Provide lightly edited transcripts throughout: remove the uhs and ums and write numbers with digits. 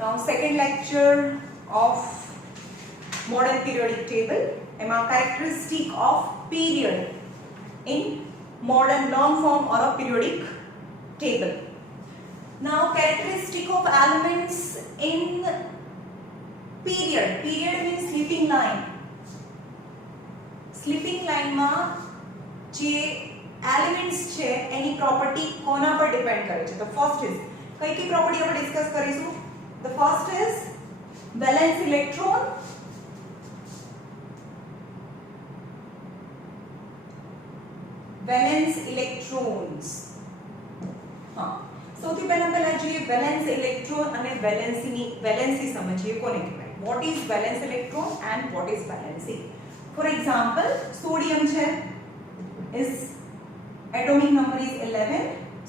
Now second lecture of modern periodic table. એમાં characteristic of period in modern long form or a periodic table. Now characteristic of elements in period. Period means sleeping line. Sleeping line માં જે elements છે એની property કોના પર depend કરે છે? The first is કઈ property આપણે discuss કરીશું? The first is valence electron. Valence electrons. हाँ, સૌથી પહેલા જોઈએ valence electron અને valency સમજીએ કોને કહેવાય. What is valence electron and what is valency? For example, sodium છે is atomic number is 11,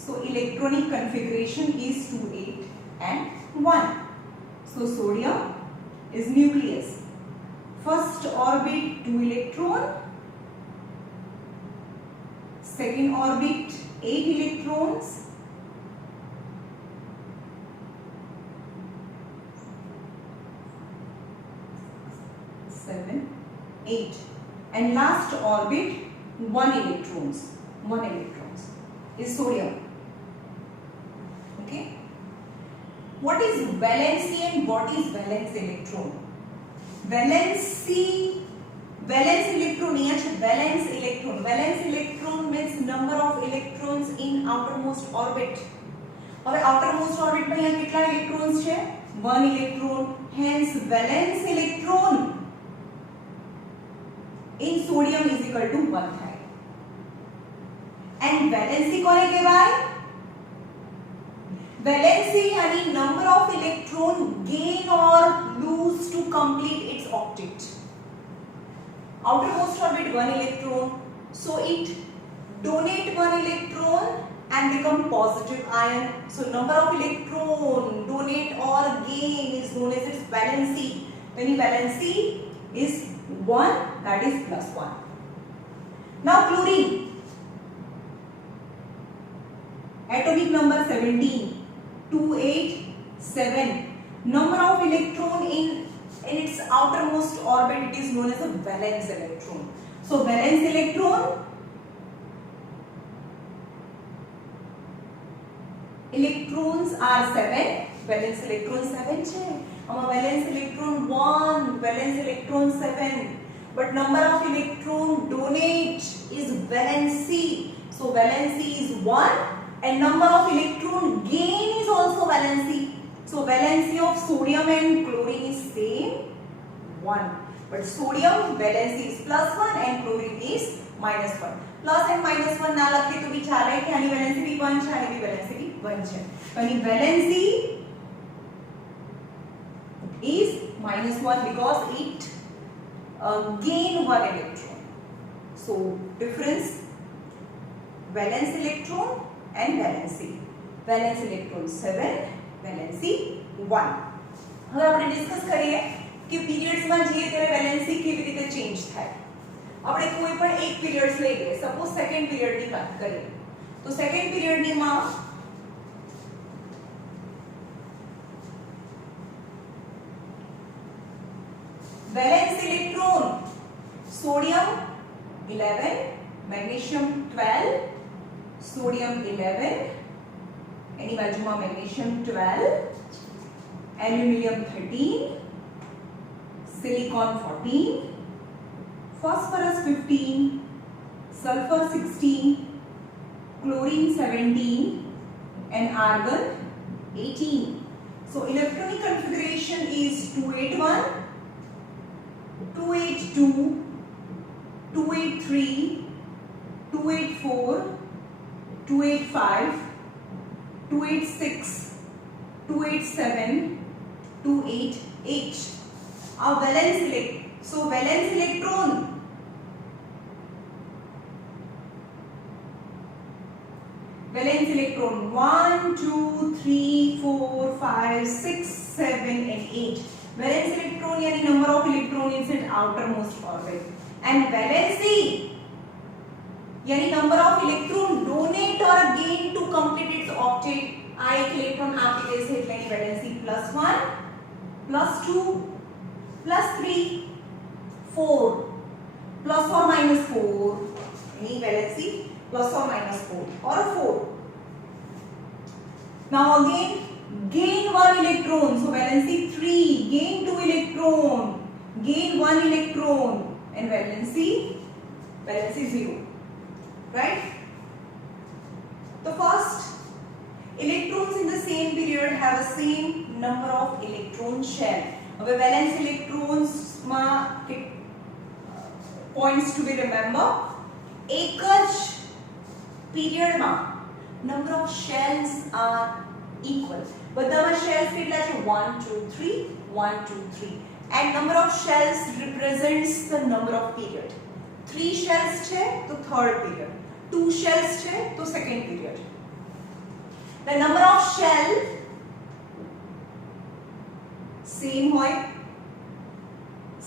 so electronic configuration is 2, 8 and 1. So sodium is nucleus. First orbit 2 electron, second orbit 8 electrons, seven, 8, and last orbit 1 electrons. 1 electrons is sodium. Okay. What is valency and what is valence electron? Valence electron here is valence electron. Valence electron means number of electrons in outermost orbit. હવે outermost orbit માં અહીંયા કેટલા electrons છે? 1 electron. Hence valence electron in sodium is equal to 1 થાય. And valency કોને કહેવાય? Valency यानी number of electron gain or lose to complete its octet. Outermost orbit 1 electron, so it donate 1 electron and become positive ion. So number of electron donate or gain is known as its valency. When valency is 1, that is plus 1. Now chlorine, atomic number 17, 287. Number of electron in its outermost orbit, it is known as a valence electron. So valence electron, electrons are 7. Valence electron 7 છે. Valence electron 1, valence electron 7. But number of electron donate is valency. So valency is 1 and number of electron gain is also valency. So valency of sodium and chlorine is same 1. But sodium valency is plus 1 and chlorine is minus 1. Plus and minus 1 ના લખીએ તો બી ચાલે કે આની valency બી 1 છે, આની બી valency બી 1 છે. તો આની valency is minus 1 because it gain 1 electron. So difference valence electron and valency. Valence electron 7, valency 1. હવે આપણે ડિસ્કસ કરીએ કે પીરિયડ્સ માં જઈએ ત્યારે વેલેન્સી કેવી રીતે ચેન્જ થાય. આપણે કોઈ પણ એક પીરિયડ્સ લઈ લઈએ. સપોઝ સેકન્ડ પીરિયડ ની વાત કરીએ તો સેકન્ડ પીરિયડ ની માં valence electron sodium 11, magnesium 12, sodium 11, એની બાજુમાં magnesium 12, aluminium 13, silicon 14, phosphorus 15, sulfur 16, chlorine 17 and argon 18. So electronic configuration is 281, 282, 283, 284, 285, 286, 287, 288. Our valence electron valence electron 1, 2, 3, 4, 5, 6, 7 and 8. Valence electron यानी number of electron in its outermost orbit. And valency यानी number of electron donate or gain to complete its octet. આ એક ઇલેક્ટ્રોન આપી દેશે એટલે એની વેલેન્સી +1 +2 +3 4 plus or minus 4, any valency plus or minus 4 or a 4. Now again gain 1 electron, so valency 3, gain 2 electron, gain 1 electron, and valency 0, right? The first electrons in the same period have a same number of electron shell. હવે valence electrons માં points to be remember, એક જ period માં number of shells are equal. બધામાં shells કેટલા છે? 1 2 3 1 2 3, and number of shells represents the number of period. 3 shells છે તો third period, 2 shells છે તો second period. The number of shell same હોય.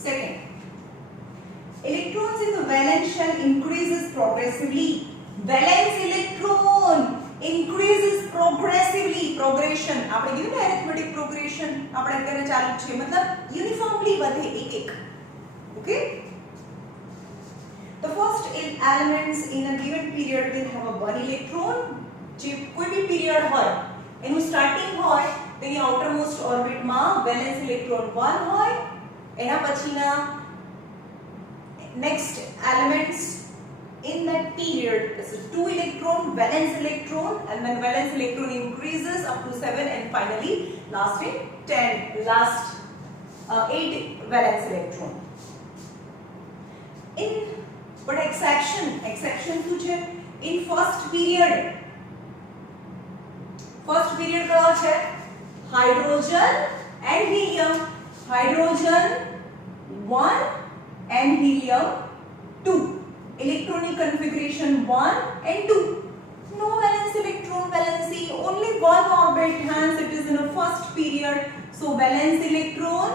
Second, electrons in the valence shell increases progressively. Valence electron increases progressively. Progression આપણે કહ્યું ને arithmetic progression આપણે અત્યારે ચાલુ છે, મતલબ uniformly વધે એક એક. Okay? The first elements in a given period will have a 1 electron. જે કોઈ બી પીરિયડ હોય એનું સ્ટાર્ટિંગ હોય તેની આઉટરમોસ્ટ ઓર્બિટમાં વેલેન્સ ઇલેક્ટ્રોન 1 હોય, એના પછીના next elements in that period is a 2 electron valence electron, and then valence electron increases up to 7, and finally lasting 8 valence electron. In but exception શું છે? In first period કયો છે? Hydrogen and helium. Hydrogen 1 and helium 2. Electronic configuration 1 and 2. No valence electron valency, only one orbit, hence it is in a first period. So valence electron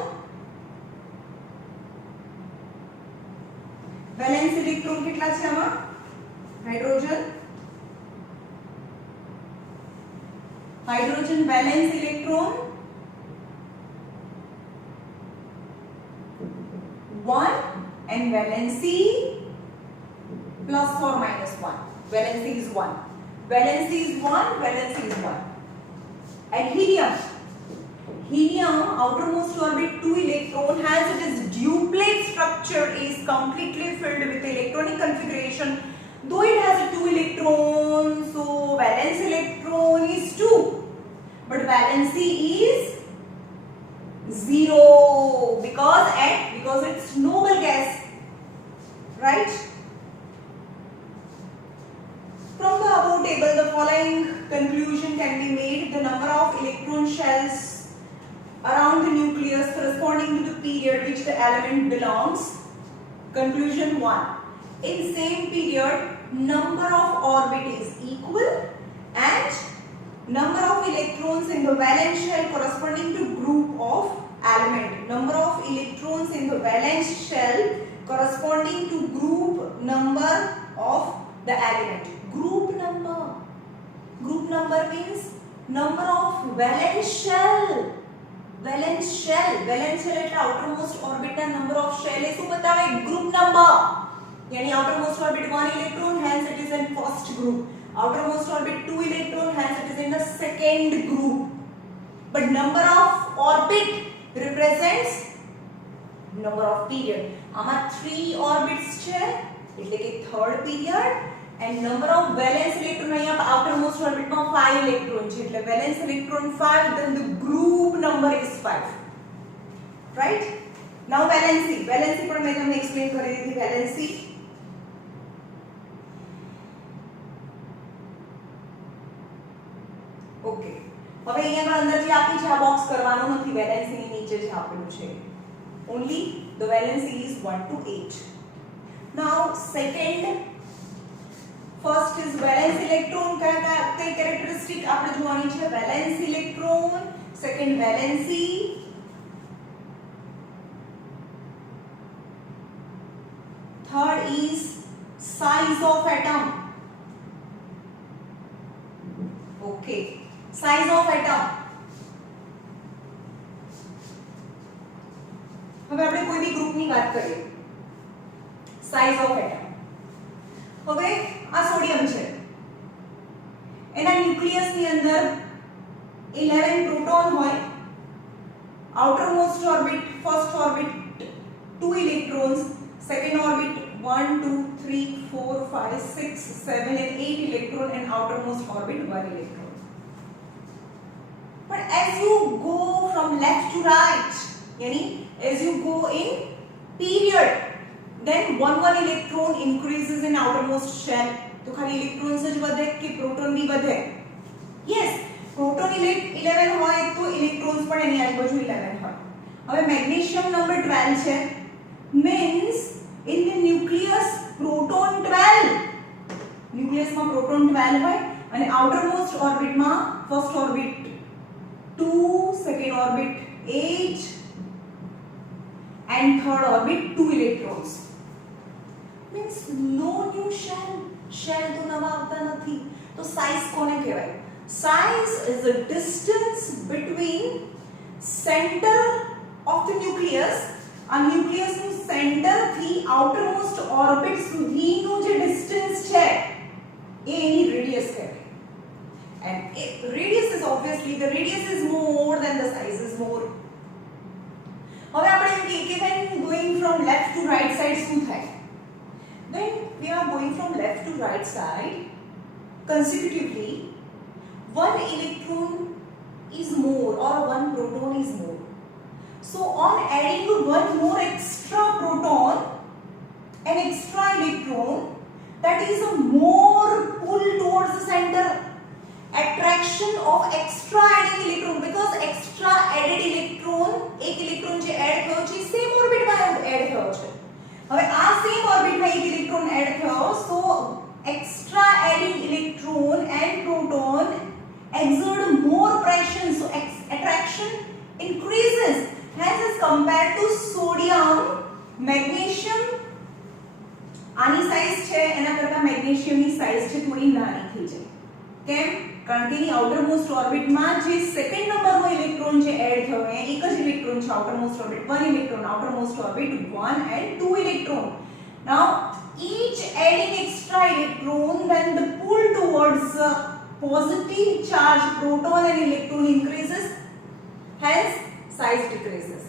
કેટલા છે આમાં? Hydrogen valence electron 1 and valency plus or minus 1. Valency is 1. Valency is 1. And helium outermost orbit 2 electron has its duplet structure is completely filled with electronic configuration. Though it has a 2 electron, so valence electron is 2, but valency is 0 because it's noble gas, right? From the above table, the following conclusion can be made: the number of electron shells around the nucleus corresponding to the period which the element belongs. Conclusion 1. In same period, number of orbit is equal, and number of electrons in the valence shell corresponding to group of element. Number of electrons in the valence shell corresponding to group number of the element. Group number means number of valence shell. Valence shell એટલે outermost orbit ના number of shell એ શું બતાવે? Group number. यानी outermost orbit 1 electron, hence it is in first group. Outermost orbit 2 electron, hence it is in the second group. But number of orbit represents number of period. આમાં 3 orbits છે એટલે કે third period, and number of valence electron અહીંયા outermost orbit માં 5 electron છે એટલે valence electron 5, then the group number is 5. Right? Now valency પણ મેં તમને explain કરી દીધી. valency ઓકે, હવે અહીંયા અંદર જે આપી છે આ બોક્સ કરવાનો નથી, વેલેન્સી ની નીચે જે આપેલું છે. only the valency is 1 to 8. Now second, first is valence electron. કઈ characteristic આપણે જોવાની છે? valence electron, second valency, third is size of atom. Okay, size of atom. વાત કરીએ સાઇઝ ઓફ એટમ. હવે આ સોડિયમ છે, એના ન્યુક્લિયસ ની અંદર 11 પ્રોટોન હોય, outermost orbit, first orbit 2 electrons, second orbit 1 2 3 4 5 6 7 and 8 electron, and outermost orbit 1 electron. But as you go from left to right, yani as you go in period, then one electron increases in outermost shell. तो खाली इलेक्ट्रॉन्स જ વધે કે પ્રોટોન બી વધે? yes, proton 11 હોય તો ઇલેક્ટ્રોન્સ પણ એની આજુબાજુ 11 હોય. હવે મેગ્નેશિયમ નંબર 12 છે, means in the nucleus proton 12, ન્યુક્લિયસ માં પ્રોટોન 12 હોય અને outermost orbit માં first orbit 2, second orbit 8 and third orbit 2 electrons. means no new shell. shell તો નવા આવતા નથી. તો સાઇઝ કોને કહેવાય? size is the distance between center of the nucleus, આ ન્યુક્લિયસ નું સેન્ટર થી outermost orbit સુધીનું જે ડિસ્ટન્સ છે એ એની રેડિયસ કહેવાય. and radius is obviously, the radius is more than the size is more. હવે આપણે એમ કહીએ કે when going from left to right side શું થાય? when we are going from left to right side consecutively, one electron is more or one proton is more. So on adding one more extra proton, an extra electron, that is a more pull towards the center, attraction of extra adding electron, because extra added electron, એક electron જે એડ થયો છે same orbit માં એડ થયો છે. હવે આ same orbit માં એક ઇલેક્ટ્રોન એડ થયો, so extra adding electron and proton exert more pressure, so attraction increases. Hence as compared to sodium, magnesium આની સાઇઝ છે એના કરતા મેગ્નેશિયમ ની સાઇઝ છે થોડી નાની થઈ જાય. કેમ? કારણ કે એની આઉટરમોસ્ટ ઓર્બિટ માં જે સેકન્ડ નંબરનો ઇલેક્ટ્રોન જે એડ થયો એ એક જ ઇલેક્ટ્રોન છે, આઉટરમોસ્ટ ઓર્બિટ 1 electron, outermost orbit 1 and 2 electron. Now each adding extra electron, then the pull towards positive charge proton and electron increases, hence size decreases.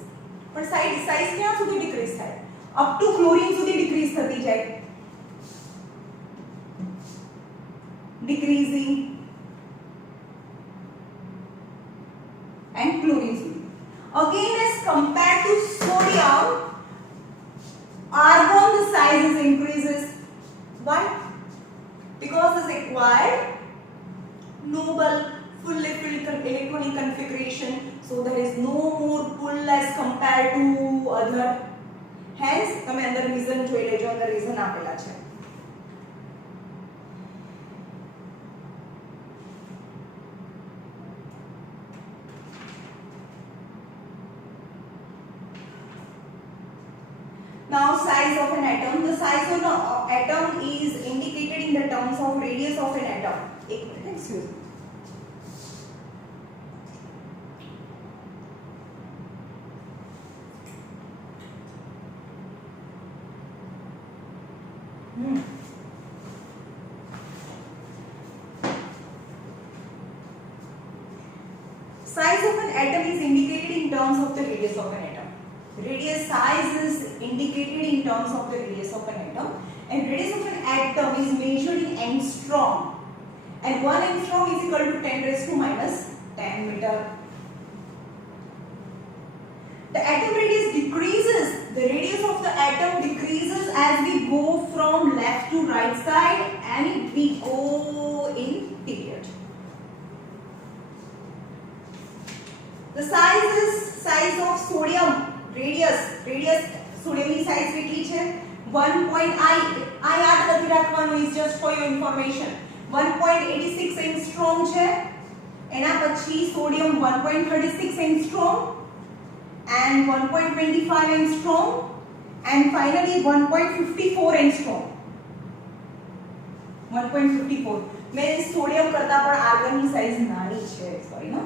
but size ક્યાં સુધી decrease થાય? up to chlorine સુધી decrease થતી જાય, decreasing and chlorine સુધી. Again as compared to sodium, argon the size is increases. Why? Because is acquired noble fully filled electronic configuration, so there is no more pull as compared to other. Hence તમે અંદર reason જોઈ લેજો, અંદર reason આપેલા છે. Now size of an atom. The size of an atom is indicated in the terms of radius of an atom. एक minute, excuse me. Size of an atom is indicated in terms of the radius of an atom. Radius size is indicated in terms of the radius of an atom, and radius of an atom is measured in angstrom, and 1 angstrom is equal to 10 raised to minus 10 meter. The atom radius decreases, the radius of the atom decreases as we go from left to right side and we go in period. The size of sodium, radius sodium ની size કેટલી છે? 1.I યાદ નથી રાખવાનું, is just for your information. 1.86 angstrom છે, એના પછી સોડિયમ 1.36 angstrom and 1.25 angstrom and finally 1.54 angstrom. 1.54 means sodium કરતા પણ આર્ગન ની સાઈઝ નાની છે, sorry no.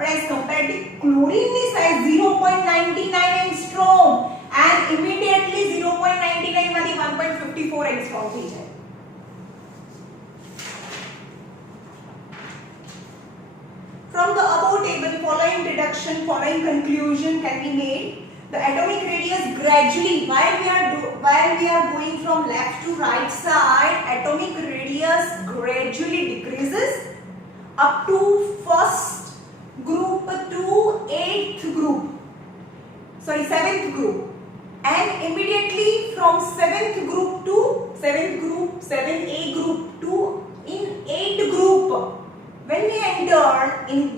but as compared to chlorine ની size 0.99 angstrom and immediately 0.99 માંથી 1.54 angstrom થઈ જાય. From the above table, following deduction, following conclusion can be made. The atomic radius gradually, while we are going from left to right side, atomic radius gradually decreases up to first group to seventh group, and immediately from 7A group to in 8th group. When we enter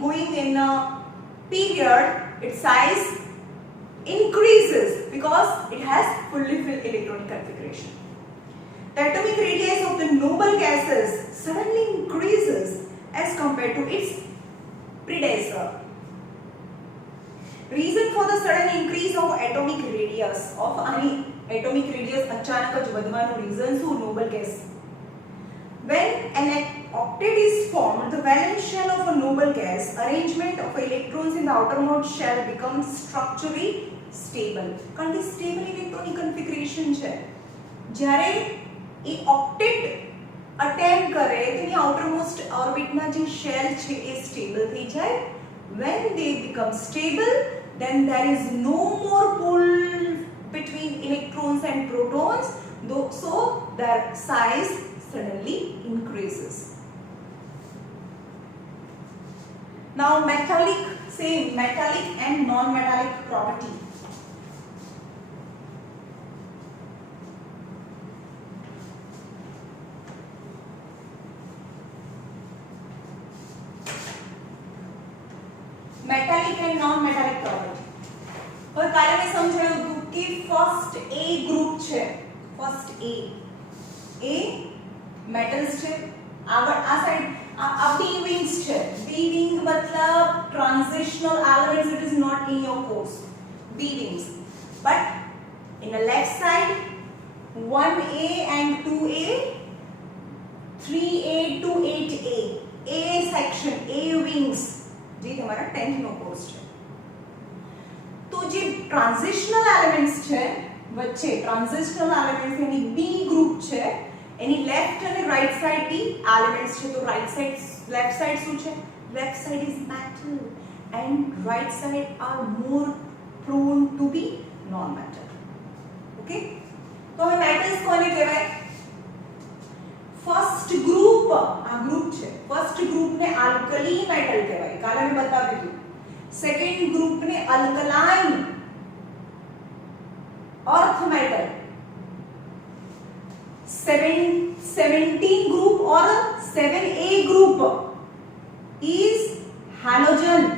going in a period, its size increases because it has fully filled electronic configuration. The atomic radius of the noble gases suddenly increases as compared to its predecessor. Reason for the sudden increase of atomic radius अचानक ज વધવાનું reason શું noble gas. When an octet is formed, the valence shell of a noble gas arrangement of electrons in the outermost shell becomes structurally stable. કારણ કે stable electronic configuration છે. જ્યારે એ octet attempt કરે તો એની outermost orbit ના જે shell છે એ stable થઈ જાય. When they become stable, then there is no more pull between electrons and protons, so their size suddenly increases. Now metallic and non-metallic property. Metallic and non-metallic property. और काले में समझाया कि फर्स्ट ए ग्रुप છે, first A metals છે. આગળ આ side આ બી વિંગ્સ છે. બી વિંગ મતલબ transitional elements. It is not in your course. B wings. But in the left side 1A and 2A, 3A to 8A, A section, A wings, જે તમારા 10th નો કોર્સ છે. તો જે ટ્રાન્ઝિશનલ એલિમેન્ટ્સ છે વચ્ચે transitional elements એની B group છે, એની લેફ્ટ અને રાઈટ સાઈડ બી એલિમેન્ટ્સ છે. તો રાઈટ સાઈડ લેફ્ટ સાઈડ શું છે? Left side is metal and right side are more prone to be non metal. Okay, તો હવે મેટલ્સ કોને કહેવાય? ફર્સ્ટ ગ્રુપ આ ગ્રુપ છે. ફર્સ્ટ ગ્રુપ ને આલ્કલી મેટલ કહેવાય, કાલે મેં બતાવ્યું હતું. सेकेंड ग्रुप ने अल्कलाइन अर्थ मेटल. 17 ग्रुप और 7A group is halogen.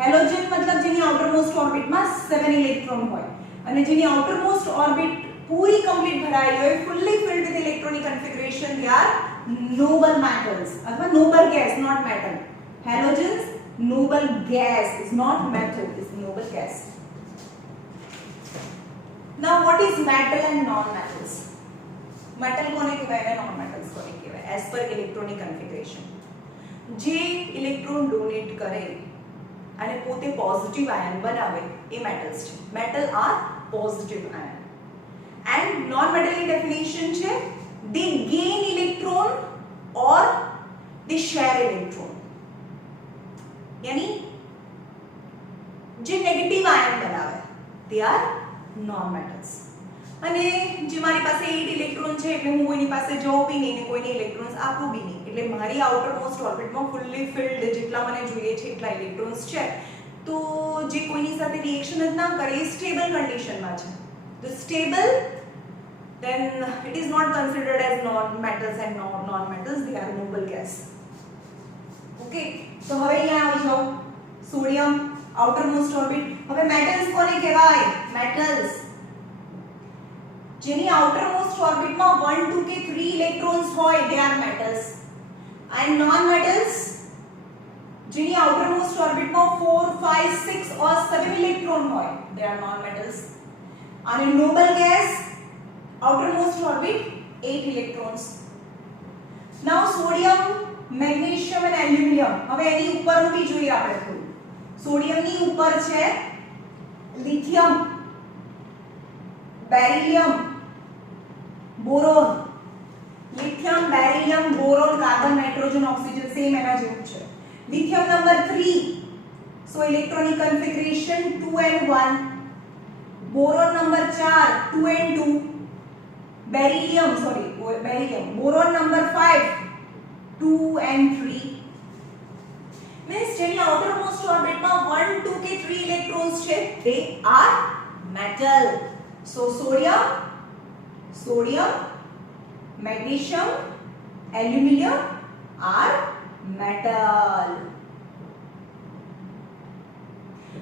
Halogen मतलब જેની આઉટરમોસ્ટ ઓર્બિટ માં 7 ઇલેક્ટ્રોન હોય અને જેની આઉટરમોસ્ટ ઓર્બિટ પૂરી કમ્પ્લીટ ભરાયેલી હોય, fully filled with electronic configuration, they are noble metals अथवा noble gas, not metal. Halogens noble gas is not metal, is noble gas. Now what is metal and non-metals? Metal કોને કહેવાય અને non-metals કોને કહેવાય? As per electronic configuration, જે electron donate કરે અને પોતે પોઝિટિવ આયન બનાવે એ મેટલ્સ છે. Metal are positive ion. And non-metal ની ડેફિનેશન છે they gain electron or they share electron. यानी જે નેગેટિવ આયન બનાવે they are non metals. અને જે મારી પાસે 8 ઇલેક્ટ્રોન છે એટલે હું કોઈની પાસે જવું બી નહીં ને કોઈને ઇલેક્ટ્રોન્સ આપવું બી નહીં. એટલે મારી આઉટર મોસ્ટ ઓર્બિટમાં ફુલ્લી ફિલ્ડ જેટલા મને જોઈએ છે એટલા ઇલેક્ટ્રોન્સ છે. તો જે કોઈની સાથે રિએક્શન જ ના કરે એ સ્ટેબલ કન્ડિશનમાં છે. તો stable then it is not considered as non metals and non metals, they are noble gas. Okay, so હવે અહીંયા આવી જાઓ. Sodium outer most orbit. હવે મેટલ્સ કોને કહેવાય? મેટલ્સ જેની આઉટર મોસ્ટ ઓર્બિટમાં 1 2 કે 3 ઇલેક્ટ્રોન્સ હોય they are metals. and non metals જેની આઉટર મોસ્ટ ઓર્બિટમાં 4 5 6 or 7 ઇલેક્ટ્રોન હોય they are non metals. અને noble gas outermost orbit 8 electrons. Now sodium, magnesium and aluminum. હવે એની ઉપરનું બી જોઈએ આપણે થોડું. સોડિયમની ઉપર છે lithium, beryllium, boron. Lithium, beryllium, boron, carbon, nitrogen, oxygen same એના જેવું છે. લિથિયમ number 3, so electronic configuration 2n1. boron number 4, 2n2. beryllium, boron number 5, 2n3. means જેની outermost orbit માં 1 2 કે 3 electrons છે they are metal. so sodium, magnesium, aluminium are metal.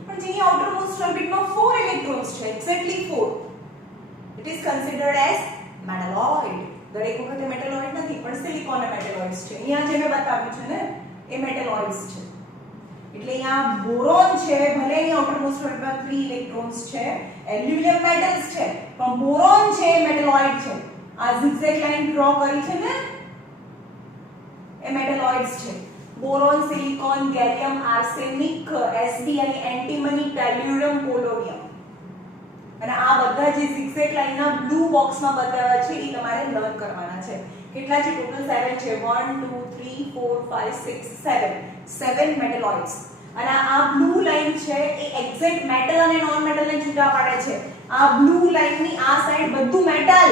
પણ જેની outermost orbit માં 4 electrons છે, exactly 4, it is considered as metalloid. દરેક વખતે metalloid નથી પણ સિલિકોન metalloids છે. અહીંયા જે મેં બતાવ્યું છે ને એ metalloids છે. એટલે અહીંયા બોરોન છે, ભલે એની outermost orbit માં 3 electrons છે, એલ્યુમિનિયમ metals છે, પણ બોરોન છે એ metalloid છે. આ zigzag line draw કરી છે ને એ metalloids છે. Boron, silicon, gallium, arsenic, SB અને એન્ટીમની, ટેલ્યુરિયમ, પોલોનિયમ. અને આ બધા જે zigzag લાઈન ના બ્લુ બોક્સમાં બતાવ્યા છે એ તમારે લર્ન કરવાના છે. કેટલા છે ટોટલ? 7 છે. 1 2 3 4 5 6 7 metalloids. અને આ બ્લુ લાઈન છે એ એક્ઝેક્ટ મેટલ અને નોન મેટલ ને છૂટા પાડે છે. આ બ્લુ લાઈન ની આ સાઈડ બધું મેટલ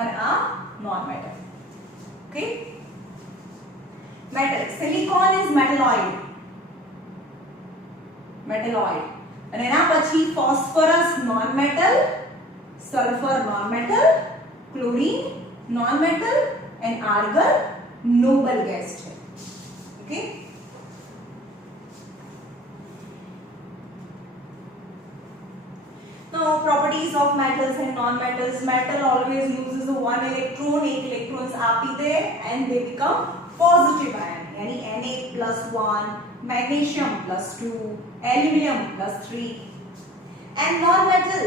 અને આ non metal. Okay, metal. silicon is metalloid. અને એના પછી phosphorus non metal, sulfur non metal, chlorine non metal and argon noble gas છે. okay, now properties of metals and non metals. metal always loses one electron, एक electrons આપી દે and they become positive ion, यानी Na+1, magnesium +2, aluminium +3 and non-metal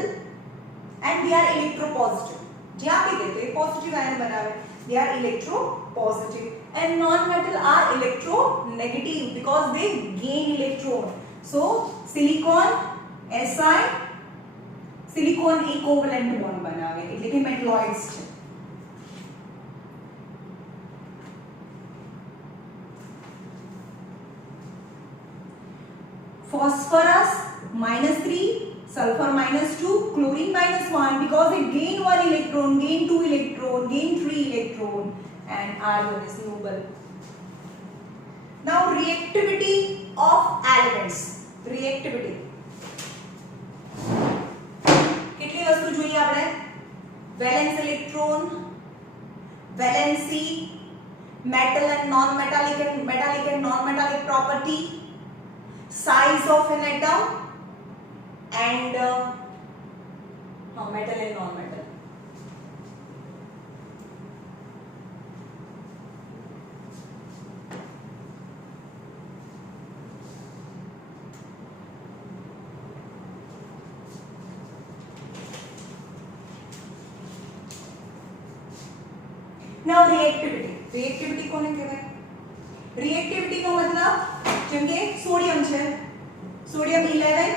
and they are electropositive. જે આપી દે તો એ positive ion બનાવે, they are electropositive and non-metal are electronegative because they gain electron. so silicon Si, silicon A covalent bond બનાવે એટલે કે metalloids છે. phosphorus -3, sulfur -2, chlorine -1 because they gain 1 electron, gain 2 electron, gain 3 electron and argon is noble. now reactivity of elements. reactivity કેટલી વસ્તુ જોઈએ આપણે? valence electron, valency, metal and non metallic and non-metallic property, size of an atom and metal and non-metal. now reactivity કોને કહેવાય? reactivity નો મતલબ જેમ કે સોડિયમ છે, સોડિયમ 11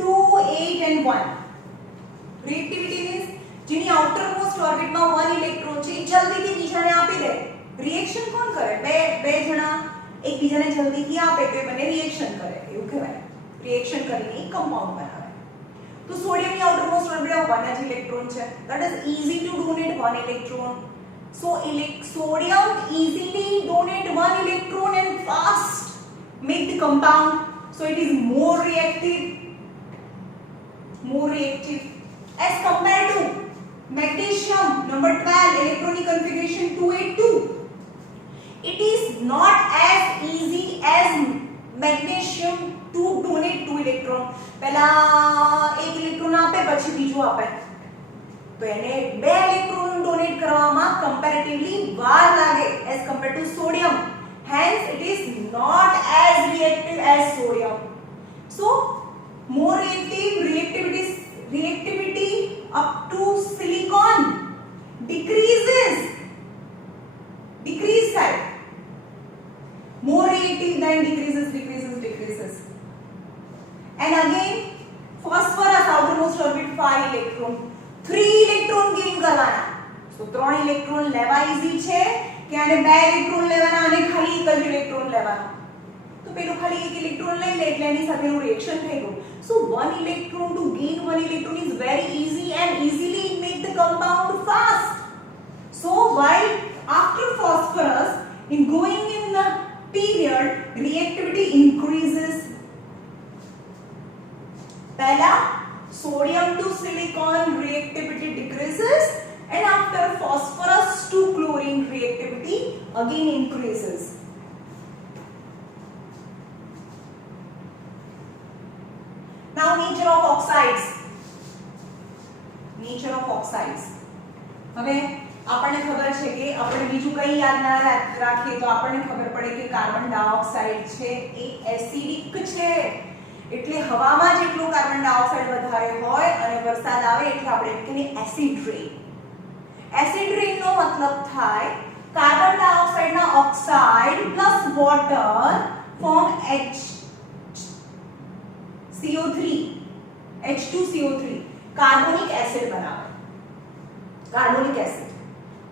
2 8 and 1. reactivity means જેની outermost orbit માં 1 ઇલેક્ટ્રોન છે એ જલ્દીથી બીજાને આપી દે. રિએક્શન કોણ કરે? બે જણા એકબીજાને જલ્દીથી આપે તો એ બંને રિએક્શન કરે એવું કહેવાય. રિએક્શન કરીને એક કમ્પાઉન્ડ બનાવે. તો સોડિયમની outermost orbit માં 1 જ ઇલેક્ટ્રોન છે. that is easy to donate 1 electron. so sodium easily donate 1 electron and fast make the compound, so it is more reactive as compared to magnesium number 12, electronic configuration 282. it is not as easy as magnesium to donate 2 electron. પહેલા એક ઇલેક્ટ્રોન આપે પછી બીજું આપે તો એને 2 electron donate કરવામાં comparatively વાર લાગે as compared to sodium. hence it is not as reactive as sodium. so more reactivity up to silicon decrease side. more reactive than decreases. 5 ઇલેક્ટ્રોન 3 ઇલેક્ટ્રોન ગેઇન કરવાના. તો 3 ઇલેક્ટ્રોન લેવા ઈઝી છે કે આને 2 ઇલેક્ટ્રોન લેવાના અને ખાલી એક જ ઇલેક્ટ્રોન લેવાનો. તો પેલું ખાલી એક ઇલેક્ટ્રોન લઈ લે એટલે એની સાથેનું રિએક્શન થઈ ગયું. સો 1 electron to gain 1 electron is very easy and easily make the compound fast. So while after phosphorus in going in the period reactivity increases. पहला sodium to silicon reactivity decreases and after phosphorus to chlorine reactivity again increases. Now nature of oxides. Nature of oxides. હવે આપણને ખબર છે કે આપણે બીજું કઈ યાદ ના રાખીએ તો આપણને ખબર પડે કે કાર્બન ડાયોક્સાઇડ છે એ એસિડિક છે. એટલે હવામાં જેટલું કાર્બન ડાયોક્સાઇડ વધારે હોય અને વરસાદ આવે એટલે આપણે એને એસિડ રેન. એસિડ રેન નો મતલબ થાય કાર્બન ડાયોક્સાઇડના oxide plus water form CO3 H2CO3 carbonic acid બનાવે. કાર્બોનિક એસિડ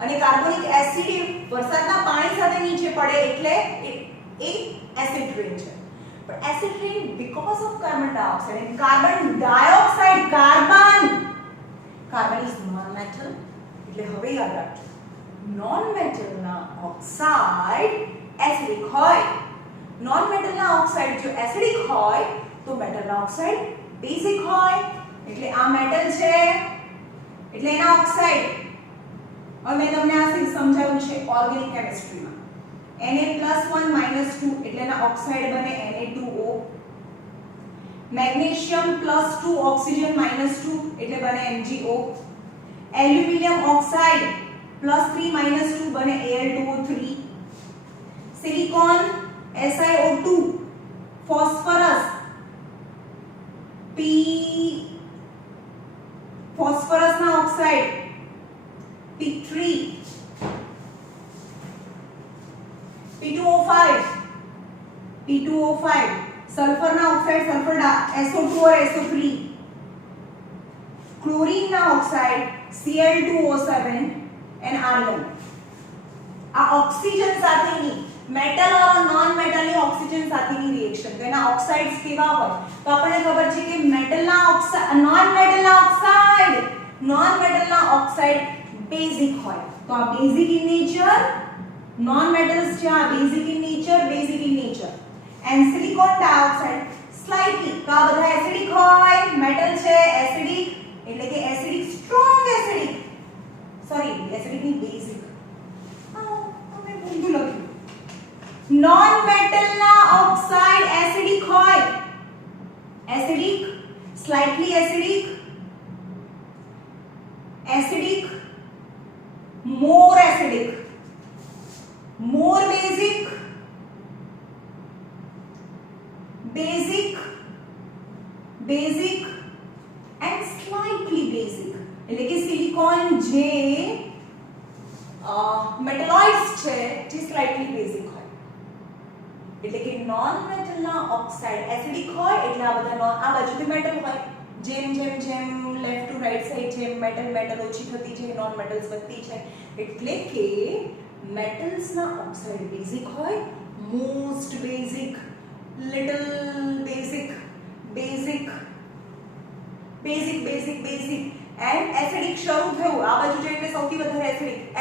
અને કાર્બોનિક એસિડ વરસાદના પાણી સાથે નીચે પડે એટલે એ એસિડ રેન છે. પણ એસિડ રેન because of carbon dioxide and carbon dioxide carbon is known metal. એટલે હવે યાદ રાખજો નોન મેટલના ઓક્સાઇડ એસિડિક હોય. નોન મેટલના ઓક્સાઇડ જો એસિડિક હોય તો મેટલના ઓક્સાઇડ બેઝિક હોય. એટલે આ મેટલ છે એટલે એના ઓક્સાઇડ. હવે મેં તમને આ સમજાવ્યું છે ઓર્ગેનિક કેમિસ્ટ્રીમાં Na+1 -2 એટલે એના ઓક્સાઇડ બને Na2O. મેગ્નેશિયમ +2 ઓક્સિજન -2 એટલે બને MgO. એલ્યુમિનિયમ ઓક્સાઇડ +3 -2 બને Al2O3. સિલિકોન SiO2 ફોસ્ફરસ ફોસ્ફરસના ઓક્સાઇડ P3 P2O5 સલ્ફરના ઓક્સાઇડ સલ્ફર SO2 और SO3. ક્લોરીનના ઓક્સાઇડ Cl2O7 and argon. આ ઓક્સિજન સાથેની મેટલ और નોન મેટલની ઓક્સિજન સાથેની રિએક્શન. તો એના ઓક્સાઇડ્સ કેવા હોય તો આપણને ખબર છે કે મેટલના ઓક્સાઇડ નોન મેટલના ઓક્સાઇડ બેઝિક હોય. તો આ basic in nature. Non metals છે આ basic in nature and silicon dioxide slightly. તો આ બધા એસિડિક હોય. મેટલ છે એસિડિક એટલે કે acidic strong acidic. Sorry acidic ની બેઝિક. તમે ભૂલ લખ્યું. નોન મેટલના ઓક્સાઇડ એસિડિક હોય. Acidic slightly acidic more acidic, more basic and slightly basic. એટલે કે સિલિકોન જે મેટલોઇડ્સ છે જે સ્લાઇટલી બેઝિક હોય. એટલે કે નોન મેટલના ઓક્સાઇડ એસિડિક હોય એટલે આ બધા આ બાજુથી મેટલ હોય. જેમ લેફ્ટ ટુ રાઈટ સાઈડ જેમ મેટલ ઓછી થતી છે નોન મેટલ્સ વધતી છે. એટલે કે મેટલ્સના ઓક્સાઇડ બેઝિક હોય. Most basic, little basic and acidic શરૂ થયું આ બાજુ છે એટલે સૌથી વધારે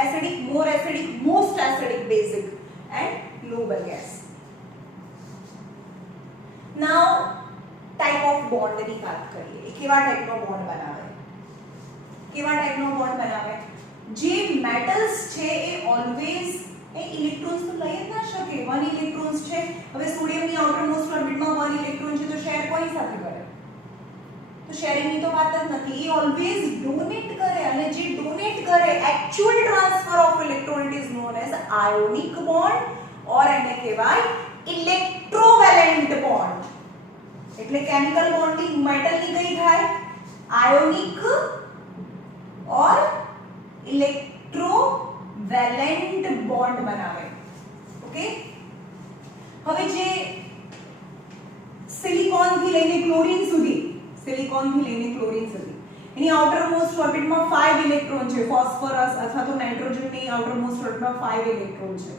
acidic more acidic most acidic basic and noble gas. Now type of bond ની વાત કરીએ. કેવા ટાઈપનો બોન્ડ બનાવે? જે મેટલ્સ છે એ ઓલવેઝ એ ઇલેક્ટ્રોન્સ તો લઈ જ ના શકે. 1 ઇલેક્ટ્રોન્સ છે. હવે સોડિયમની આઉટર મોસ્ટ ઓર્બિટમાં 1 ઇલેક્ટ્રોન છે તો શેર કોની સાથે કરે? તો શેરિંગ ની તો વાત જ નથી. એ ઓલવેઝ ડોનેટ કરે અને જે ડોનેટ કરે actual transfer of electron it is known as ionic bond or એને કહેવાય ઇલેક્ટ્રોવેલેન્ટ બોન્ડ. એટલે કેમિકલ બોન્ડિંગ મેટલની કઈ થાય આયોનિક ઓર ઇલેક્ટ્રોવેલેન્ટ બોન્ડ બનાવે. ઓકે. હવે જે સિલિકોન થી લઈને ક્લોરીન સુધી એની આઉટરમોસ્ટ ઓર્બિટમાં 5 ઇલેક્ટ્રોન છે, ફોસ્ફરસ અથવા તો નાઇટ્રોજનની આઉટરમોસ્ટ ઓર્બિટમાં 5 ઇલેક્ટ્રોન છે,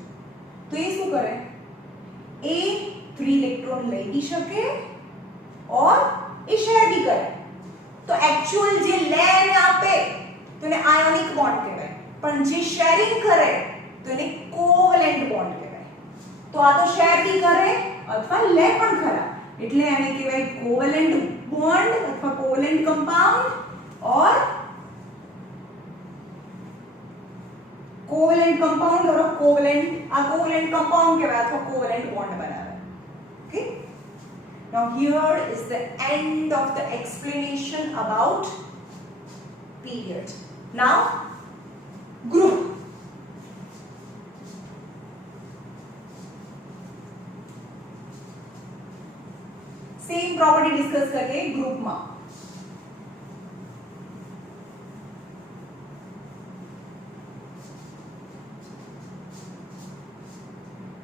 તો એ શું કરે, એ 3 ઇલેક્ટ્રોન લઈ भी શકે और એ શેર भी કરે, તો एक्चुअल જે લે અને આપે તો એને આયોનિક બોન્ડ કહેવાય, પણ જે શેરિંગ કરે તો એને કોવેલેન્ટ બોન્ડ કહેવાય, તો આ તો શેર भी કરે અથવા લે પણ ખરા, એટલે એને કહેવાય કોવેલેન્ટ બોન્ડ અથવા કોવેલેન્ટ कंपाउंड और कोवेलेंट कंपाउंड और कोवेलेंट कंपाउंड कहवाय अथवा कोवेलेंट बॉन्ड बनावे. Okay, now here is the end of the explanation about period. Now group. Same property discuss करके ग्रुप में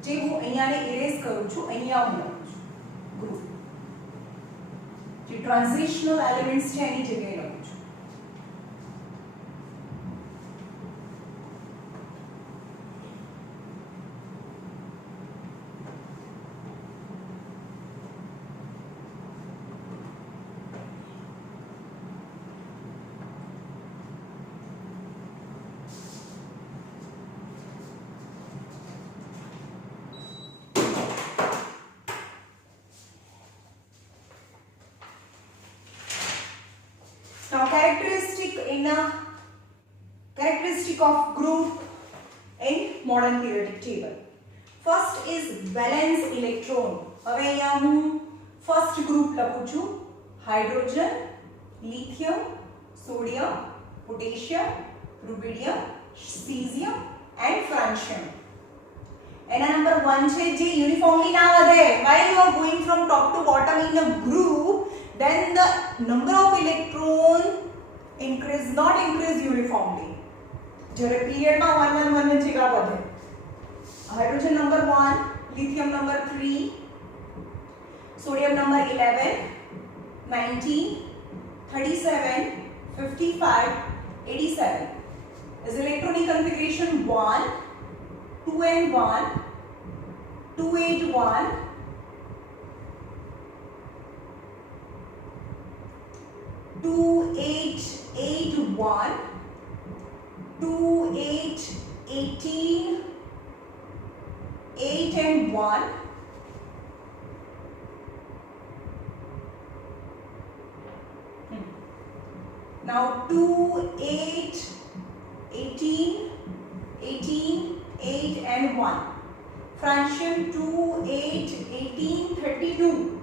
જે હું અહીંયાને ઇરેઝ કરું છું, અહીંયા હું લખું છું ગ્રુપ, જે ટ્રાન્ઝિશનલ એલિમેન્ટ્સ છે એની જગ્યાએ લખું છું. Now characteristic of group in modern periodic table. First is valence electron. હવે અહીંયા હું first group લખું છું, hydrogen, lithium, sodium, potassium, rubidium, caesium and francium. એના નંબર 1 છે જે યુનિફોર્મલી ના વધે. While you are going from top to bottom in a group, then the number of electron not increase uniformly. જ્યારે પીરિયડ માં 1 1 1 ની જગ્યા વધે. Hydrogen number 1, lithium number 3, sodium number 11, 19, 37, 55, 87. Is electronic configuration 1, 2 and 1, 2 8 1, 2 8 8 1, 2 8 18, 8 and 1, now 2 8 18 18 8 and 1. Francium 2 8 18 32.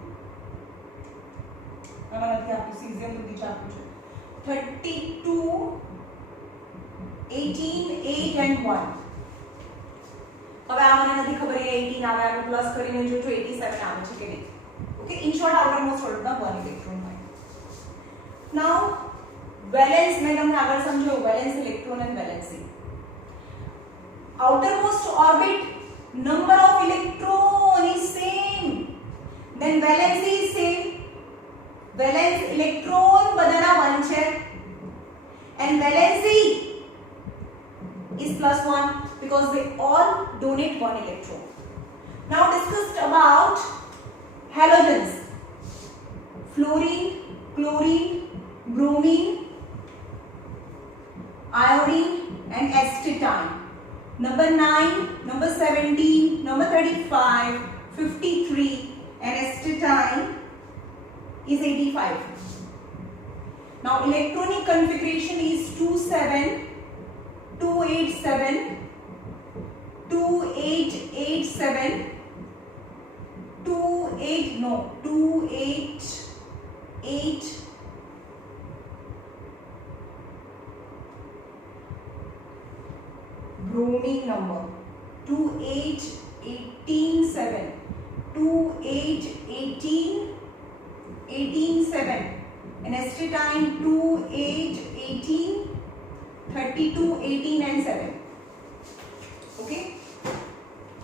આમાં નથી આપ્યું, સીઝિયમ સુધી જ આપ્યું છે. 32 18 8 and 1. હવે આ મને નથી ખબર એ 18 આવે, આપણે પ્લસ કરીને જોજો 87 આવે છે કે નહીં. ઓકે, ઇન શોર્ટ આઉટરમોસ્ટ ઓર્બિટમાં 1 ઇલેક્ટ્રોન હોય. નાઉ વેલેન્સ, મેં તમને આગળ સમજાવ્યું valence electron and valency. outermost orbit number of electron is same, then valency is same. Valence electron બધાના 1 છે and valency is +1 because they all donate 1 electron. Now discussed about halogens: fluorine, chlorine, bromine, iodine and acetylene. Number 9, number 17, number 35, 53 and acetylene is 85. Now electronic configuration is 27, 287, 2887, 288 bromine number 28187, 2818 187 and acetylene 2818 32 18 and 7. Okay,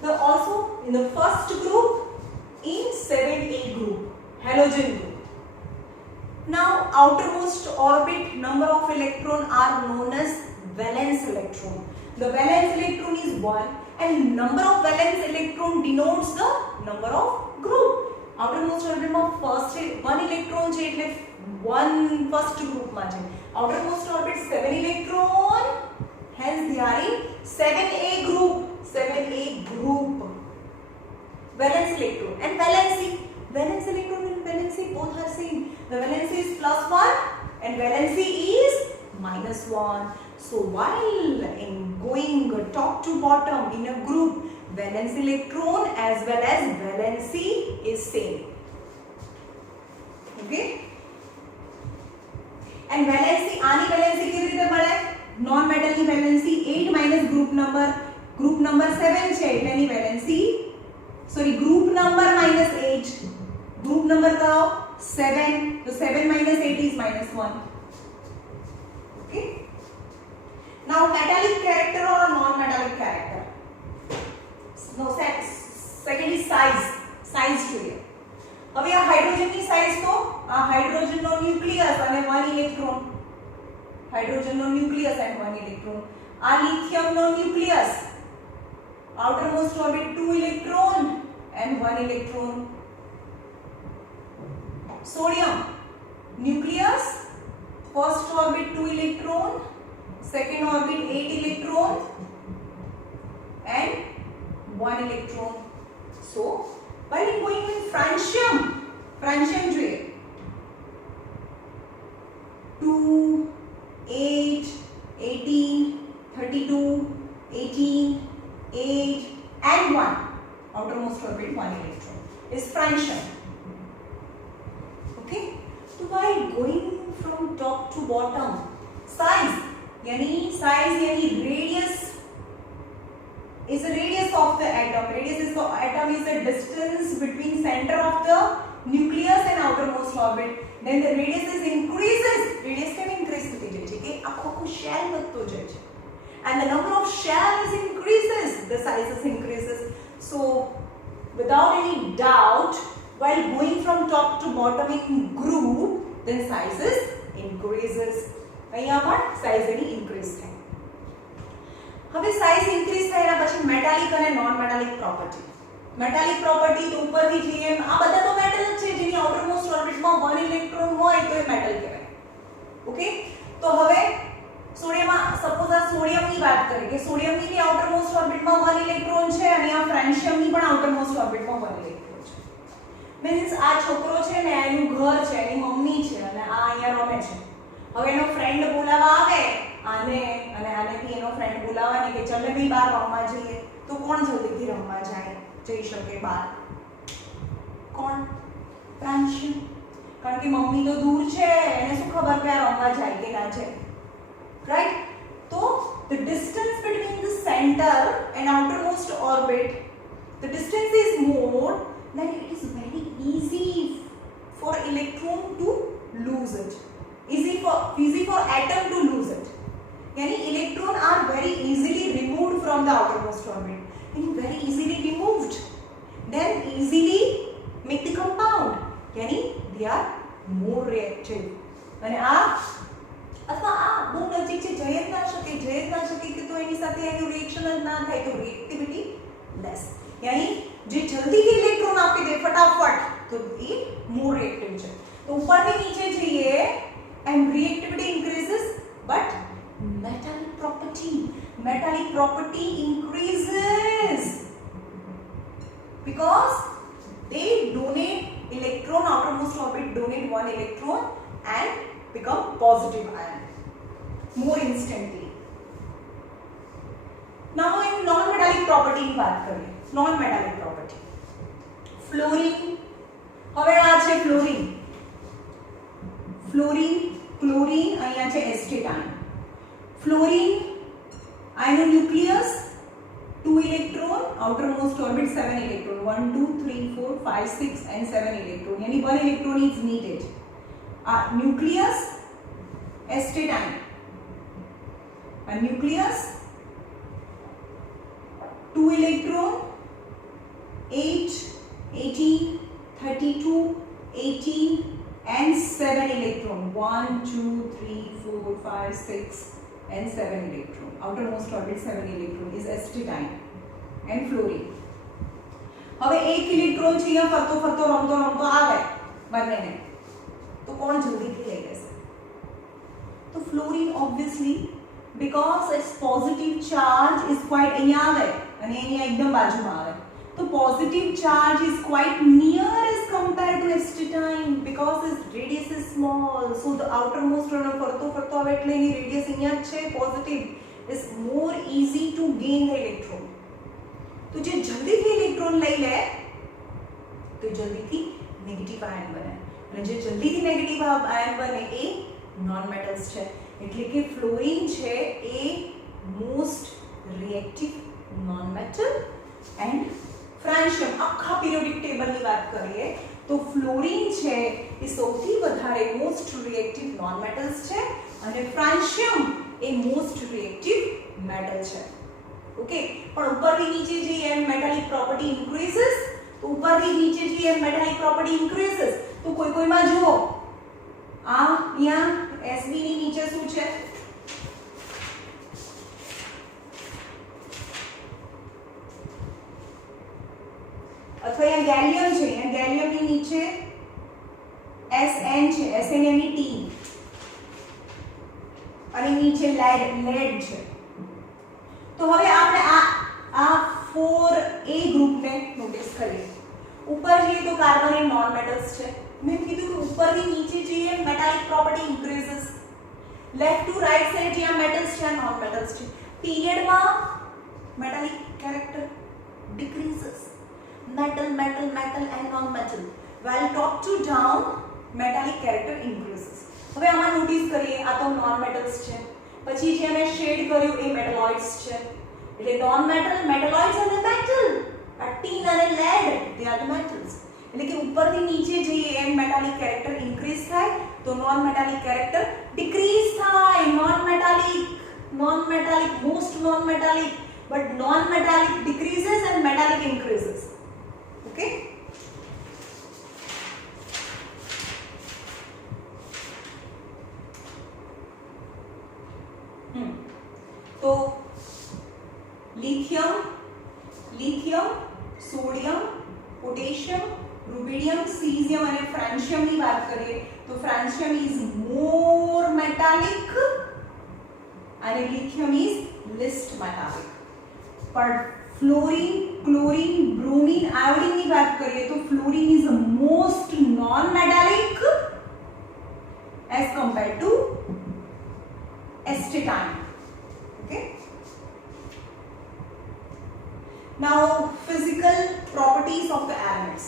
the also in the first group, in 7A group, halogen group. Now outermost orbit number of electron are known as valence electron. The valence electron is 1 and number of valence electron denotes the number of group. Outermost orbit માં first 1 electron છે એટલે 1 first group માં છે. Outermost orbit 7 electron, hence there is 7a group. 7a group. Valence electron and valency. Valence electron and valency both are same. The valency is +1 and valency is -1. So while in going top to bottom in a group, valence electron as well as valency is same. Okay? And valency, આની valency કેવી રીતે મળે? Non મેટલની valency 8 minus group number 7 છે એટલે એની valency group number -8. Group number कहो 7, तो 7 minus 8 is -1. Okay? Now metallic character or non-metallic character? No, second is size. Size જોઈએ. હવે આ હાઇડ્રોજનની સાઇઝ તો આ હાઇડ્રોજનનો ન્યુક્લિયસ અને 1 ઇલેક્ટ્રોન. હાઇડ્રોજનનો ન્યુક્લિયસ and 1 ઇલેક્ટ્રોન. આ લિથિયમનો nucleus. outermost orbit 2 electron and 1 electron. Sodium nucleus, first orbit 2 electron, second orbit 8 electron and 1 electron. So while going with francium જોઈએ 2, 8, 18, 32, 18, 8 and 1. Outermost orbit 1 electron is francium. Okay, so while going from top to bottom, size yani radius is the radius of the atom. Radius is the atom is the distance between center of the nucleus and outermost orbit. Then the radius is increases. Radius can increase થતી જાય છે કે આખો shell વધતો જાય છે. And the number of shells increases, the sizes increases. So without any doubt, while going from top to bottom in group, then sizes increases. અહીંયા પણ size એની increase થાય. હવે size increase થયા પછી metallic અને non metallic property. Metallic property તો ઉપરથી જોઈએ આ બધા તો metal જ છે જેની outermost orbit માં 1 electron હોય તો એ metal કહેવાય. ઓકે, તો હવે સોડિયમ સપોઝ આ સોડિયમની વાત કરીએ કે સોડિયમની બી outermost orbit માં 1 electron છે અને આ franciumની પણ outermost orbit માં 1 electron છે. મીન્સ આ છોકરો છે ને એનું ઘર છે એની મમ્મી છે અને આ અહીંયા રમે છે. હવે એનો ફ્રેન્ડ બોલાવા આવે આને અને આનેથી એનો ફ્રેન્ડ બોલાવવાની કે ચલ બી બહાર રમવા જઈએ તો કોણ જલ્દીથી રમવા જાય જઈ શકે બહાર? કોણ? ફ્રાન્સિયમ. કારણ કે મમ્મી તો દૂર છે એને શું ખબર કે આ રમવા જાય કે ના જાય, રાઈટ? તો the distance between the center and outermost orbit, the distance is more, then it is very easy for electron to lose it. Easy for atom to lose it. Yani electron are very easily removed from the outermost orbit. Yani very easily removed. Then easily make the compound. Yani they are more reactive. અને આ અથવા આ બહુ નજીક છે જઈ જ ના શકે કે તો એની સાથે એનું રિએક્શન જ ના થાય તો રિએક્ટિવિટી લેસ. यानी જે જલ્દીથી ઇલેક્ટ્રોન આપી દે ફટાફટ તો એ મોર રિએક્ટિવ છે. તો ઉપરથી નીચે જઈએ and reactivity increases but metallic property increases because they donate electron, outermost orbit donate 1 electron and become positive ion more instantly. Now in non-metallic property ની વાત કરીએ. Non-metallic property, fluorine. હવે આ છે fluorine, chlorine અહીંયા છે એસ્ટેટાઇન. fluorine ion nucleus 2 electron, outermost orbit 7 electron, 1 2 3 4 5 6 and 7 electron, yani 1 electron is needed. Nucleus astatine, a nucleus 2 electron, 8 18 32 18 and 7 electron. 1 2 3 4 5 6 and 7 electron. Outermost orbit 7 electron is acetylene and fluorine. હવે એક ઇલેક્ટ્રોન છે અહીંયા ફરતો ફરતો રમતો રમતો આવે બંનેને, તો કોણ જલ્દીથી લઈ લેશે? તો fluorine obviously, because its positive charge is quite અહીંયા આવે અને અહીંયા એકદમ બાજુમાં આવે, તો positive charge is quite near as compared to acetylene because its radius is small. So the outermost one ફરતો ફરતો આવે એટલે એની radius અહીંયા જ છે positive, is more easy to gain the electron. तो जे जल्दी थी इलेक्ट्रॉन लई ले तो जल्दी थी नेगेटिव आयन बने, અને જે જલ્દી થી નેગેટિવ આયન બને એ નોન મેટલ્સ છે, એટલે કે ફ્લોરીન છે એ most reactive non metal. And francium, આખા પીરિયોડિક ટેબલની વાત કરીએ તો ફ્લોરીન છે એ સૌથી વધારે મોસ્ટ રિએક્ટિવ નોન મેટલ્સ છે અને ફ્રાન્શિયમ એ મોસ્ટ રિએક્ટિવ મેટલ છે. ओके, પણ ઉપરથી નીચે જઈએ એમ મેટાલિક પ્રોપર્ટી ઇન્ક્રીઝિસ, તો ઉપરથી નીચે જઈએ એમ મેટાલિક પ્રોપર્ટી ઇન્ક્રીઝિસ, તો કોઈ કોઈમાં જુઓ આ અહીંયા Sb ની નીચે શું છે? અથવા અહીંયા ગેલિયમ છે, અહીંયા ગેલિયમની નીચે Sn છે, SnMe અને નીચે લેડ છે. तो હવે આપણે આ 4a ગ્રુપને નોટિસ કરીએ. ઉપર જઈએ તો કાર્બન એ નોન મેટલ્સ છે. મેં કીધું કે ઉપરથી નીચે જઈએ metallic property increases, left to right side જ્યાં મેટલ્સ છે નોન મેટલ્સ છે. પીરિયડમાં metallic character decreases, metal metal metal and non metal, while top to down metallic character increases. હવે આમાં નોટિસ કરીએ આ તો નોન મેટલ્સ છે, પછી જે અમે શેડ કર્યું એ મેટલોઇડ્સ છે, એટલે નોન મેટલ, મેટલોઇડ્સ અને મેટલ, આ ટીન અને lead they are the metals. એટલે કે ઉપરથી નીચે જઈએ એમ મેટાલિક કેરેક્ટર ઇન્ક્રીઝ થાય તો નોન મેટાલિક કેરેક્ટર ડિક્રીઝ થાય. Non metallic most non metallic, but non metallic decreases and metallic increases. Okay, तो lithium, sodium, potassium, rubidium, caesium અને फ्रांशियम ની વાત કરીએ તો francium is more metallic and lithium is least metallic. पर fluorine, chlorine, bromine, iodine ની વાત કરીએ તો fluorine is the most non metallic as compared to acetylene. Okay, now physical properties of the elements.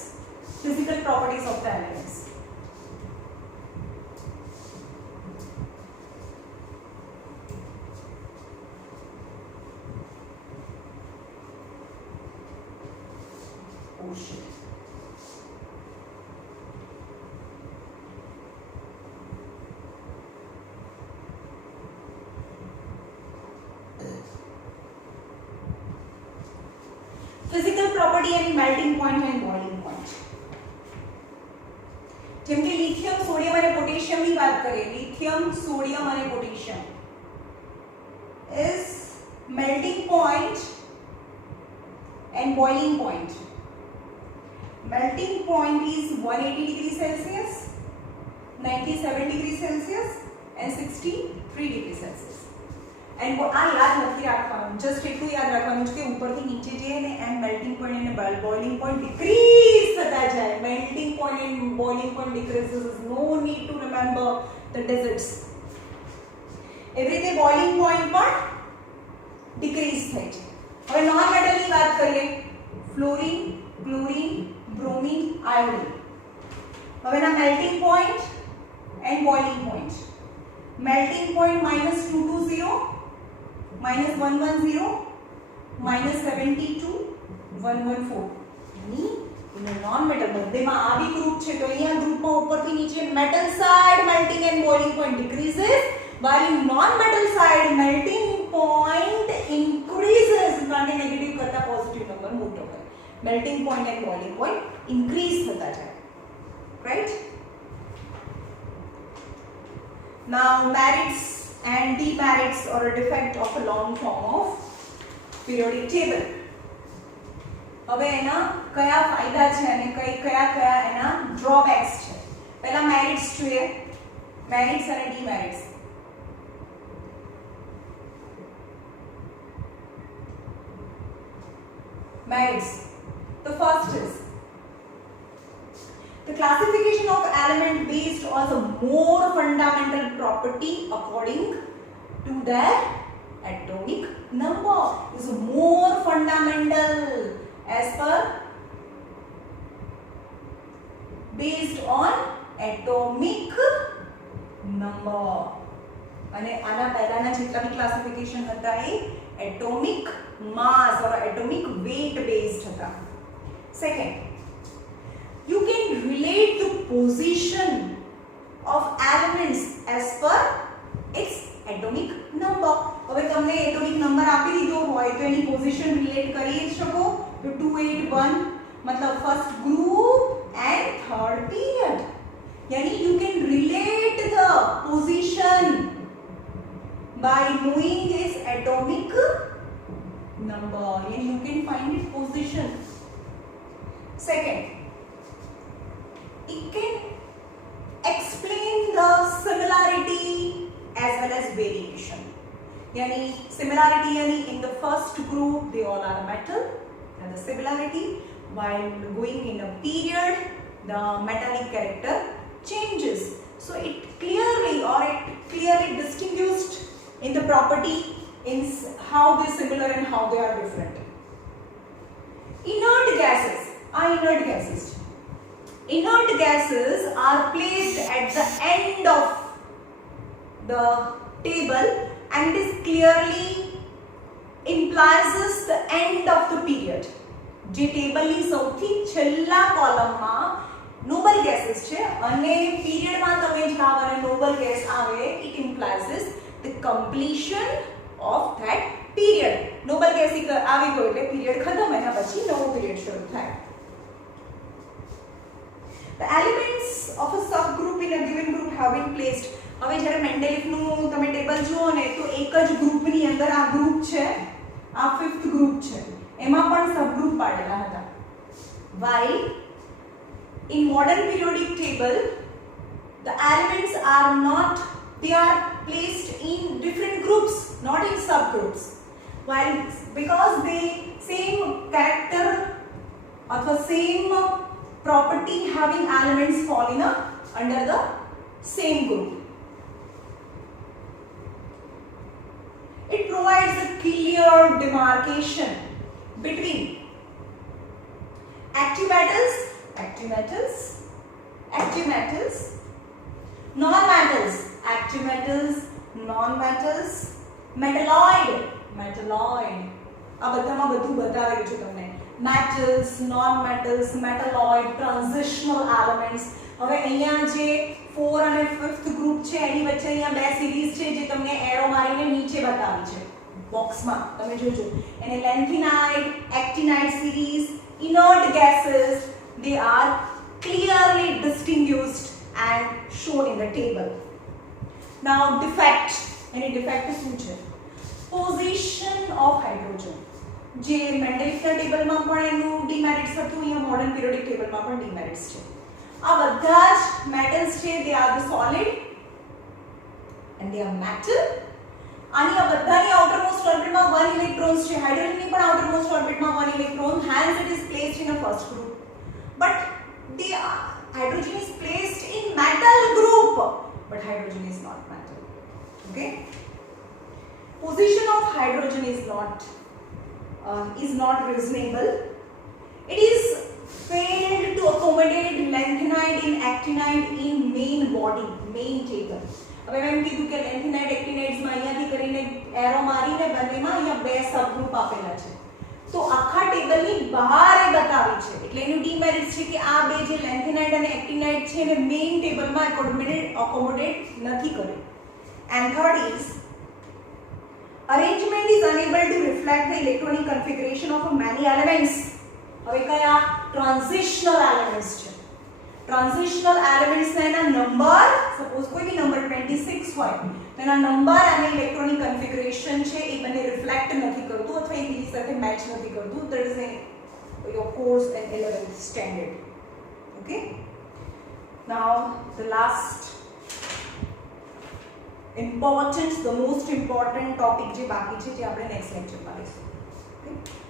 Oh shit. Physical property and melting point and boiling point. જેમ કે lithium, sodium અને પોટેશિયમ ની વાત કરીએ, લિથિયમ, સોડિયમ અને potassium is melting point and boiling point. Melting point is 180 degrees Celsius, 97 degrees Celsius and 63 degrees Celsius. And આ યાદ નથી રાખવાનું, જસ્ટ એટલું યાદ રાખવાનું છે કે ઉપરથી નીચે જઈએ ને એમ મેલ્ટિંગ પોઈન્ટ અને બોઇલિંગ પોઈન્ટ ડિક્રીઝ થતા જાય. Melting point and boiling point decreases, no need to remember the digits. એવી રીતે બોઇલિંગ પોઈન્ટ પણ ડિક્રીઝ થાય છે. હવે નોન મેટલની વાત કરીએ, ફ્લોરીન, ક્લોરીન, બ્રોમીન, આયોડીન. હવે ના melting point and boiling point. Melting point -220, -110, -72, 114. यानी नॉन मेटल બધેમાં આ બી ગ્રુપ છે તો અહીંયા ગ્રુપમાં ઉપરથી નીચે metal side melting and boiling point decreases, while in non metal side melting point increases. કારણ કે નેગેટિવ કરતા પોઝિટિવ નંબર મોટો હોય. melting point and boiling point increase થતા જાય. right? Now merits and demerits or a defect of a long form of periodic table. હવે એના કયા ફાયદા છે અને કયા કયા એના ડ્રોબેક્સ છે. પહેલા મેરિટ્સ જોઈએ, મેરિટ્સ અને ડીમેરિટ્સ. Merits. The first is the classification of element based on the more fundamental property according to their atomic number is more fundamental as per based on atomic number. અને આના પહેલાના જેટલા બી ક્લાસિફિકેશન હતા એ atomic mass or atomic weight based hata. Second, you can relate the position of elements as per its atomic number. હવે તમને atomic number આપી દીધો હોય તો એની પોઝિશન રિલેટ કરી શકો તો 281 मतलब first group and third period, यानी you can relate the position by knowing its atomic number, and you can find its position. Second, it can explain the similarity as well as variation. Yani similarity yani in the first group they all are metal, and the similarity while going in a period the metallic character changes. So it clearly distinguished in the property in how they similar and how they are different. Inert gases are inert gases. Inert gases are placed at the end of the table and it is clearly implies the end of the period. જે ટેબલની સૌથી છેલ્લા કોલમમાં નોબલ ગેसेस છે અને પીરિયડમાં તમે જાવ અને નોબલ ગેસ આવે, it implies the completion of that period. Noble gas આવી ગયો એટલે પીરિયડ ખતમ, એના પછી નવો પીરિયડ શરૂ થાય. The elements of a subgroup in a given group have been placed. હવે જ્યારે મેન્ડેલિફનું તમે ટેબલ જુઓ ને તો એક જ ગ્રુપની અંદર આ ગ્રુપ છે, આ ફિફ્થ ગ્રુપ છે, એમાં પણ સબગ્રુપ પાડેલા હતા. While in modern periodic table the elements are not, they are placed in different groups, not in subgroups. While because they same character or the same property having elements fall in under the same group. It provides a clear demarcation between active metals, non-metals, active metals, non-metals, metalloid. આ બધામાં બધું બતાવેલું છે તમને. Metals, non-metals, metalloid, transitional elements. હવે અહીંયા જે 4 અને 5th ગ્રુપ છે એની વચ્ચે અહીંયા બે સિરીઝ છે જે તમને એરો મારીને નીચે બતાવી છે બોક્સમાં, તમે જોજો. એને lanthanide, actinide series, inert gases, they are clearly distinguished and shown in the table. Now defect, any defect શું છે? Position of hydrogen. જે મેન્ડેલિફના ટેબલમાં પણ એનું ડીમેરિટ્સ હતું, અહીંયા મોડર્ન પીરિયોડિક ટેબલમાં પણ ડીમેરિટ્સ છે. આ બધા જ મેટલ્સ છે, they are the solid and they are metal. આની આ બધાની outermost orbitમાં 1 electrons છે, હાઇડ્રોજનની પણ outermost orbitમાં 1 electron, hence it is placed in a first group. But hydrogen is placed in metal group, but hydrogen is not metal. Okay, position of hydrogen is not reasonable. It is failed to accommodate lanthanide and actinide in main body, main table. હવે મેં કીધું કે lanthanide actinides માં અહીંયાથી કરીને એરો મારીને બંનેમાં અહીંયા બે સબગ્રુપ આપેલા છે, તો આખા ટેબલની બહાર એ બતાવી છે, એટલે એનું ડીમેરિટ છે કે આ બે જે lanthanide અને actinide છે એને મેઇન ટેબલમાં એકોમોડેટ નથી કરે. And third is arrangement is unable to reflect the electronic configuration of many elements. હવે કયા? ટ્રાન્ઝિશનલ એલિમેન્ટ્સ છે. ટ્રાન્ઝિશનલ એલિમેન્ટ્સ ના એના નંબર, સપોઝ કોઈ બી નંબર 26 હોય તો એના નંબર અને ઇલેક્ટ્રોનિક કન્ફિગરેશન છે એ બંને રિફ્લેક્ટ નથી કરતું અથવા એકબીજા સાથે મેચ નથી કરતું. That is your course in 11th standard. Okay, now the last important, the most important topic જે બાકી છે જે આપણે નેક્સ્ટ લેક્ચરમાં લઈશું. Okay.